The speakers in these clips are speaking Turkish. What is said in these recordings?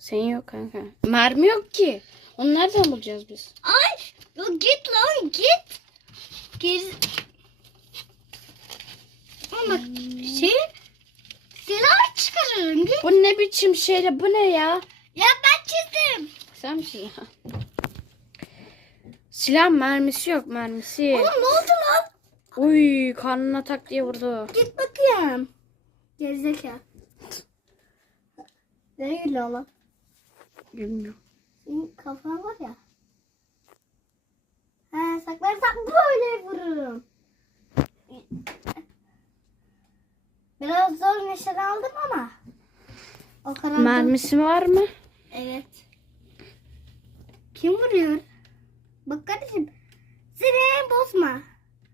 Senin yok kanka. Mermi yok ki. Onu nereden bulacağız biz? Ay ya git lan git. Geri... Ama bak şey silah çıkarırım git. Bu ne biçim şeyle bu ne ya? Ya ben çizdim. Sen mi silah? Silah mermisi yok mermisi. Oğlum ne oldu lan? Uy karnına tak diye vurdu. Git bakayım. Gerizekalı. Nereye gidiyor lan? Bilmiyorum. Senin kafan var ya. He saklarsan böyle vururum. Biraz zor nişan aldım ama. O kadar da- Mermisi var mı? Evet. Kim vuruyor? Bak kardeşim. Seni bozma.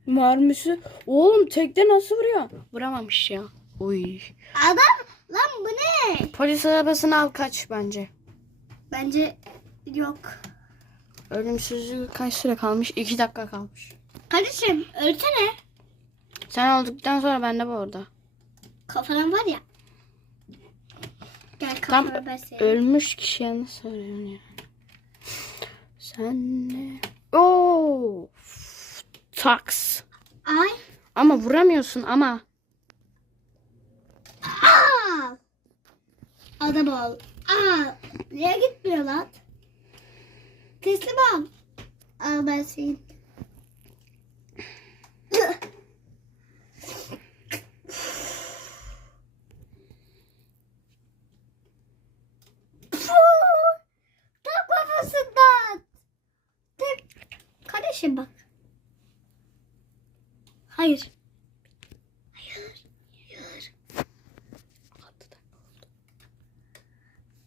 Mermisi. Oğlum tekte nasıl vuruyor? Vuramamış ya. Uy. Adam lan bu ne? Polis arabasını al kaç bence. Bence yok. Ölümsüzlük kaç süre kalmış? 2 dakika kalmış. Kardeşim ölsene. Sen olduktan sonra ben de bu orada. Kafadan var ya. Gel Tam kafana ben seni. ölmüş kişiye nasıl söylüyorsun ya? Sen ne? Oo. Tax. Ay. Ama vuramıyorsun ama. Aa! Adam ol. Aa! Niye gitmiyor lan? Teslim ol. Al ben seni. Kardeşim bak. Hayır. Hayır.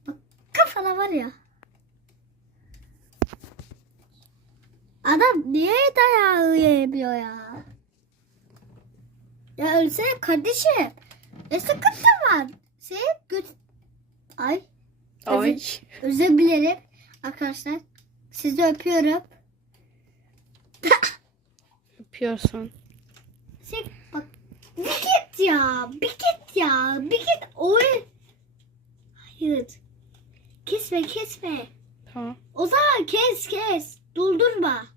Bak kafana var ya. Adam niye dayağı yemiyor ya? Ya ölsene kardeşim. Ne sıkıntı var? Senin göt... Ay. Ay. Özür, özür dilerim arkadaşlar. Sizi öpüyorum. Yapıyorsun. Sen bak bir git ya. Bir git ya. Bir git. Oy. Hayır. Kesme kesme. Tamam. O zaman kes kes. Durdurma.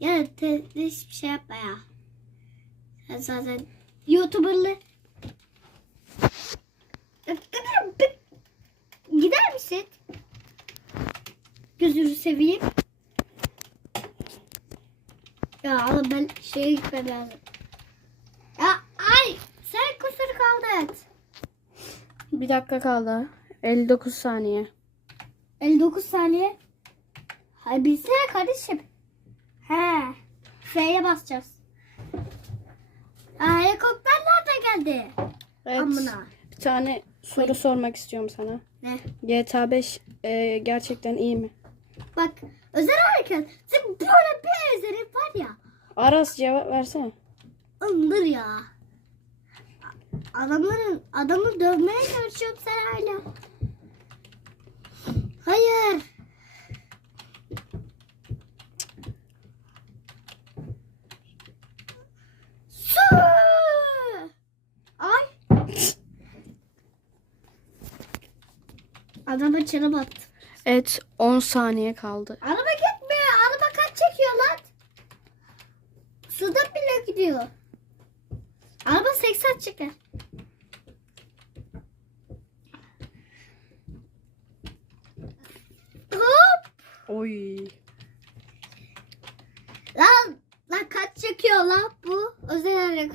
Ya te, hiçbir şey yapma ya. Sen zaten YouTuber'lı. Gider misin? Gözünü seveyim. Ya oğlum ben şeye gitmem lazım. Ya ay sen kusur kaldın. Bir dakika kaldı. 59 saniye. 59 saniye. Hayır bilsene kardeşim. He. F'ye basacağız. Aa, helikopter nerede geldi? Evet. Amına. Bir tane soru sormak istiyorum sana. Ne? GTA 5 e, gerçekten iyi mi? Bak özel hareket. Böyle bir özellik var ya. Aras cevap versene. Indır ya. Adamların adamı dövmeye çalışıyorum sen hala. Hayır. Su. Ay. Adama çene battı. Evet 10 saniye kaldı. Araba gitmiyor. Araba kaç çekiyor lan? Suda bile gidiyor. Araba 80 çeker. Oy. Lan, lan kaç çekiyor lan bu? Özel hareket.